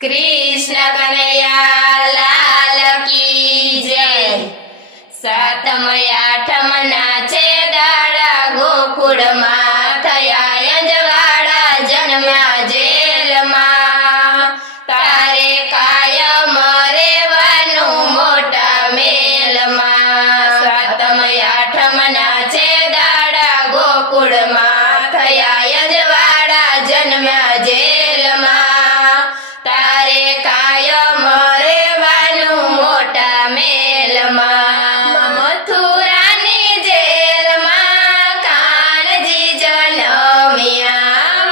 कृष्ण कन्हैया लाल की जय। सातम आठम नाचे दाड़ा गोकुळ मां थया अंजवाड़ा जन्म्या जेल मां। तारे कायम रेवानु मोटा मेल मां। सातम आठम नाचे दाड़ा गोकुळ मां थया अंजवाड़ा जन्म्या जेल मां। तारे कायम रेवानु मोटा मेल मां। मथुरानी जेल मां कानजी जनमिया।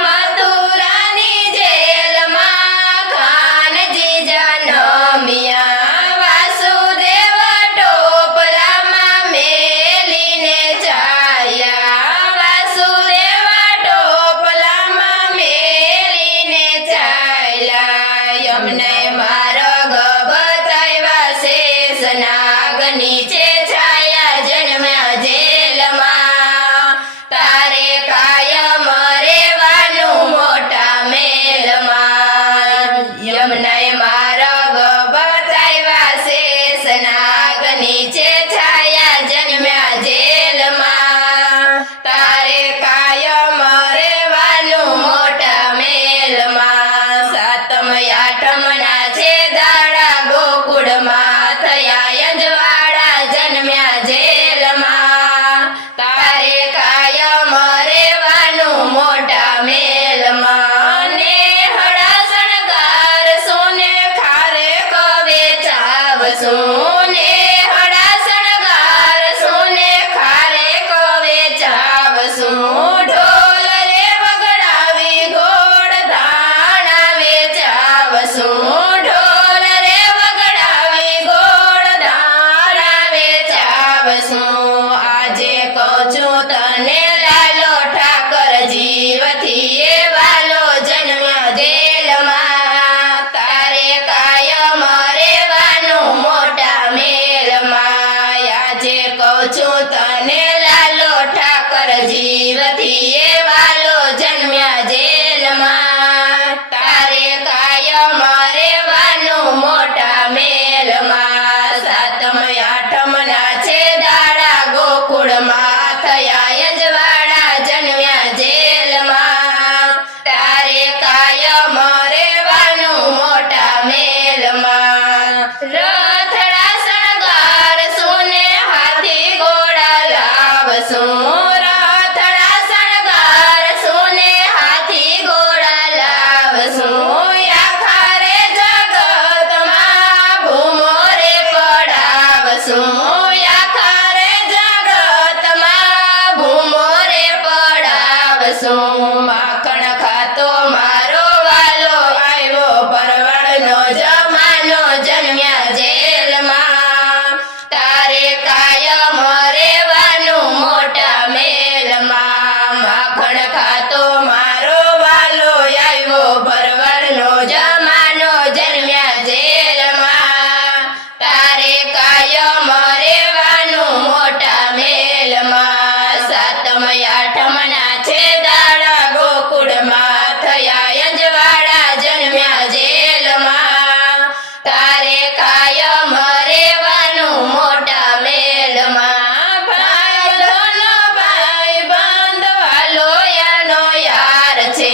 मथुरानी जेल मां कानजी जनमिया। वासुदेव टोपला मां मेलीने चाल्या। वासुदेव टोपला मां मेलीने चाल्या। यमुने मार्ग बताव्या शेष नाग नीचे छाया जन्म्या जेल मां। तारे कायम रेवानु मोटा मेल मां। यमुने मार्ग बताव्या शेष नाग नीचे छाया जन्म्या जेल मां। तारे कायम रेवानु मोटा मेल मां। सातम आठम नाचे दाड़ा गोकुळ मां थया अंजवाड़ा जन्म्या जेल मां। तारे कायम रेवानु मोटा मेल मां। नेहड़ा शणगार सोने खारे कवे चावसू। नेहड़ा शणगार सोने खारे कवे चावसू। ढोल रे वगड़ावी गोड़ धाणा वेचावसू। ढोल रे वगड़ावी गोड़ धाणा वेचावसू। આજે કહું છું તને લાલો ઠાકર જીવથી એ વાલો જન્મ્યા જેલમાં। તારે કાયમ રેવાનું મોટા મેલમાં। આજે કહું છું તને લાલો ઠાકર જીવથી એ વાલો જન્મ્યા જેલમાં। તારે કાયમ રેવાનું મોટા મેલમાં। સાતમ આઠમ નાચે દાડા ગોકુળ માં થયા અંજવાડા જન્મ્યા જેલમાં। તારે કાયમ રેવાનું મોટા મેલમાં। રથડા શણગાર સોને હાથી ઘોડા લાવશું। રથડા શણગાર સોને હાથી ઘોડા લાવશું। આખા રે જગતમાં ભૂમો રે પડાવશું। આખા રે જગતમાં ભૂમો રે પડાવશું। માખણ ખાતો મારો વાલો આવ્યો પરવળનો જમાનો જન્મ્યા જેલમાં। તારે કાયમ રેવાનું મોટા મેલમાં। માખણ ખાતો મારો વાલો આવ્યો પરવળનો જમાનો જન્મ્યા જેલમાં। તારે કાયમ રેવાનું મોટા મેલમાં। સાતમ આઠમ નાચે દાડા ગોકુળ માં થયા અંજવાડા જન્મ્યા જેલમાં। તારે કાયમ રેવાનું મોટા મેલમાં। ભાઈ બંધોનો ભાઈ બંધ વાલો યાનો યાર છે।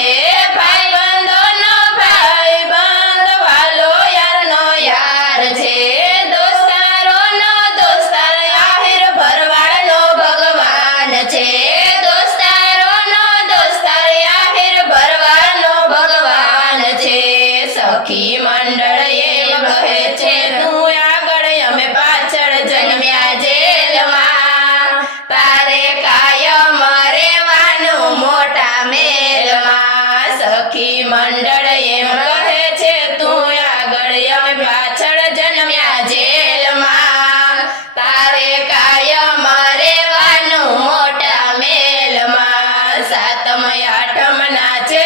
ભાઈ બંધોનો ભાઈ બંધ વાલો યારનો યાર છે। દોસ્તારોનો દોસ્તાર આહિર ભરવાડનો ભગવાન છે। દોસ્તારોનો દોસ્તાર આહિર ભરવાડનો ભગવાન છે। સખી મંડળ એમ કહે છે તું આગળ અમે પાછળ જન્મ્યા જેલમાં। તારે કાયમ રેવાનું મોટા મેલમાં। સખી મંડળ એમ કહે છે તું આગળ અમે પાછળ જન્મ્યા જેલમાં। તારે કાયમ રેવાનું મોટા મેલમાં। સાતમ આઠમ નાચે